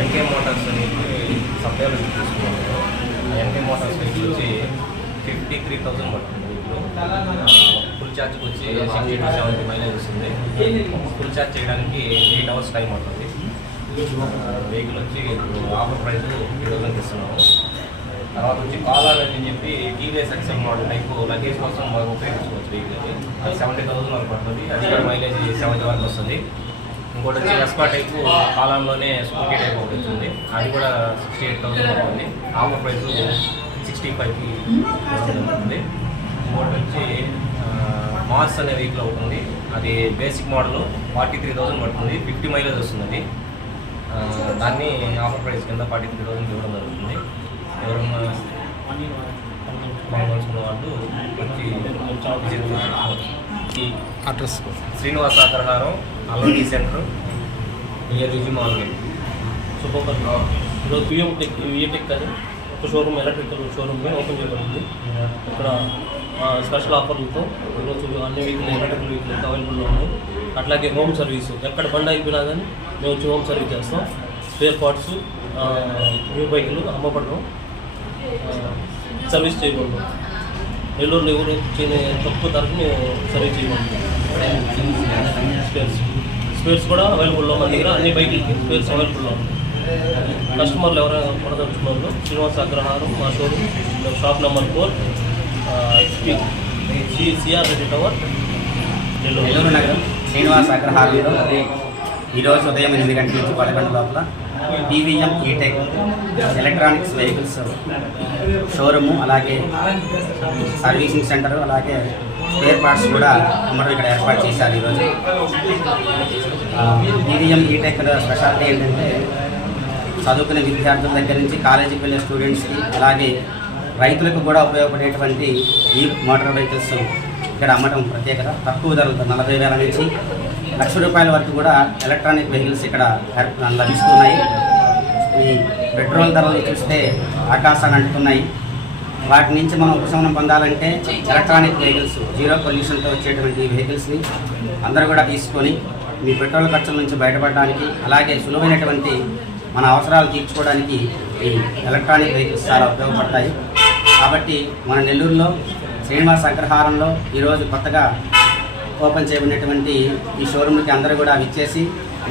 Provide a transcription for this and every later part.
NK Motors అనేది సప్లైలో తీసుకున్నాము. ఎన్కే మోటార్స్ వెహికల్ వచ్చి ఫిఫ్టీ త్రీ థౌసండ్ పడుతుంది ఫుల్ ఛార్జ్కి వచ్చి సిక్స్టీ టు సెవెంటీ మైలేజ్ వస్తుంది. ఫుల్ ఛార్జ్ చేయడానికి ఎయిట్ అవర్స్ టైం పడుతుంది. వెహికల్ వచ్చి ఆఫర్ ప్రైస్ త్రీ థౌసండ్ తర్వాత వచ్చి కాలార్ అని చెప్పి TVS XL model type luggage కోసం మనం ఉపయోగించుకోవచ్చు వెహికల్ అది సెవెంటీ థౌసండ్ వరకు పడుతుంది. అది కూడా మైలేజ్ సెవెంటీ వరకు వస్తుంది. ఇంకోటి వచ్చి ఎస్పా టైప్ కాలంలోనే స్కూటీ టైప్ ఒకటి వచ్చింది. అది కూడా సిక్స్టీ ఎయిట్ థౌసండ్ ఉంది. ఆఫర్ ప్రైస్ సిక్స్టీ ఫైవ్కి ఉంటుంది ఇంకోటి వచ్చి మార్స్ అనే వెహికల్ ఒకటి ఉంది. అది basic model forty three thousand పడుతుంది. ఫిఫ్టీ మైలేజ్ వస్తుంది దాన్ని ఆఫర్ ప్రైస్ కింద ఫార్టీ త్రీ థౌసండ్ ఇవ్వడం జరుగుతుంది. ఎవరన్నా వాళ్ళు వచ్చి address. Srinivasa Agraharam అల్లంటి centre near Vijaya market. Super. ఈరోజు పిఎం టెక్ విఎటెక్ అని ఒక షోరూమ్ ఎలక్ట్రికల్ షోరూమ్ ఓపెన్ చేయబడింది ఇక్కడ స్పెషల్ ఆఫర్లతో ఈరోజు అన్ని వెహికల్ ఎలక్ట్రికల్ వెహికల్ అవైలబుల్లో ఉన్నాయి. అట్లాగే హోమ్ సర్వీస్ ఎక్కడ బండి అయిపోయినా కానీ మేము వచ్చి హోమ్ సర్వీస్ చేస్తాం. స్పేర్ పార్ట్స్ న్యూ బైకులు అమ్మబడడం. సర్వీస్ చేయకూడదు. నెల్లూరులో ఎవరు చేయని తక్కువ ధరకు మేము సర్వీస్ చేయకూడదు. స్పేర్స్. స్పేర్స్ కూడా అవైలబుల్లో మన దగ్గర అన్ని బైకులకి స్పేర్స్ అవైలబుల్లో కస్టమర్లు ఎవరైనా కొనదలుచుకున్నారు శ్రీనివాస అగ్రహారం మా showroom shop number four CR Reddy tower Nellore. Nellore నగరం శ్రీనివాస అగ్రహారంలో ఈరోజు ఉదయం ఎనిమిది గంటల నుంచి పదకొండు లోపల TVM etech electronics vehicles showroom అలాగే సర్వీసింగ్ సెంటర్ అలాగే స్పేర్ పార్ట్స్ కూడా అమ్మడం ఇక్కడ ఏర్పాటు చేశారు ఈరోజు. టీవీఎం ఈటెక్ స్పెషాలిటీ ఏంటంటే చదువుకునే విద్యార్థుల దగ్గర నుంచి కాలేజీకి వెళ్ళే స్టూడెంట్స్కి అలాగే రైతులకు కూడా ఉపయోగపడేటువంటి ఈ మోటార్ వెహికల్స్ ఇక్కడ అమ్మటం ప్రత్యేకత. తక్కువ ధరలతో నలభై వేల నుంచి లక్ష రూపాయల వరకు కూడా ఎలక్ట్రానిక్ వెహికల్స్ ఇక్కడ లభిస్తున్నాయి. ఈ పెట్రోల్ ధరలు చూస్తే ఆకాశాన్ని అంటున్నాయి వాటి నుంచి మనం ఉపశమనం పొందాలంటే ఎలక్ట్రానిక్ వెహికల్స్ జీరో పొల్యూషన్తో వచ్చేటువంటి వెహికల్స్ని అందరూ కూడా తీసుకొని మీ పెట్రోల్ ఖర్చుల నుంచి బయటపడడానికి అలాగే సులువైనటువంటి మన అవసరాలు తీర్చుకోవడానికి ఈ ఎలక్ట్రానిక్ వెహికల్స్ చాలా ఉపయోగపడతాయి. కాబట్టి మన నెల్లూరులో శ్రీనివాస అగ్రహారంలో ఈరోజు కొత్తగా ఓపెన్ చేయబడినటువంటి ఈ షోరూమ్కి అందరూ కూడా విచ్చేసి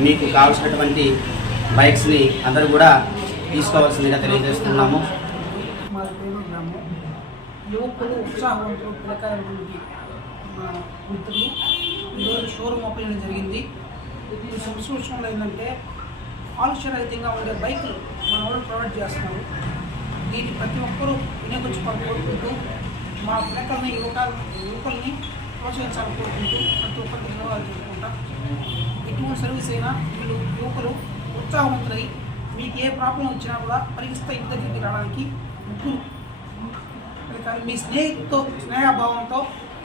మీకు కావాల్సినటువంటి బైక్స్ని అందరూ కూడా తీసుకోవాల్సిందిగా తెలియజేస్తున్నాము. యువకులు ఉత్సాహవంతులు పిల్లకాయలకి మిత్రులు ఈరోజు షోరూమ్ ఓపెన్ చేయడం జరిగింది. ఈ సంస్కృతంలో ఏంటంటే రహితంగా ఉండే బైకులు మన వాళ్ళు ప్రొవైడ్ చేస్తున్నారు. దీన్ని ప్రతి ఒక్కరూ వినియోగించుకోవాలని మా పిల్లకల్ని యువకాలను యువకుల్ని ప్రోత్సహించాలని కోరుకుంటూ ప్రతి ఒక్కరికి ధన్యవాదాలు చేసుకుంటా ఎటువంటి సర్వీస్ అయినా వీళ్ళు యువకులు ఉత్సాహవంతులై మీకు ఏ ప్రాబ్లం వచ్చినా కూడా పరిగిస్తే ఇంటి దగ్గరికి రావడానికి ముగ్గురు. కానీ మీ స్నేహితుతో స్నేహభావంతో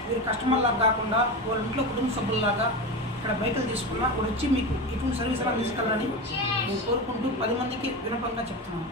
మీరు కస్టమర్లాగా కాకుండా వాళ్ళ ఇంట్లో కుటుంబ సభ్యుల్లాగా ఇక్కడ బైకులు తీసుకున్నా కూడా వచ్చి మీకు ఎటువంటి సర్వీస్ అలా తీసుకెళ్ళాలని నేను కోరుకుంటూ పది మందికి వినపంగా చెప్తున్నాను.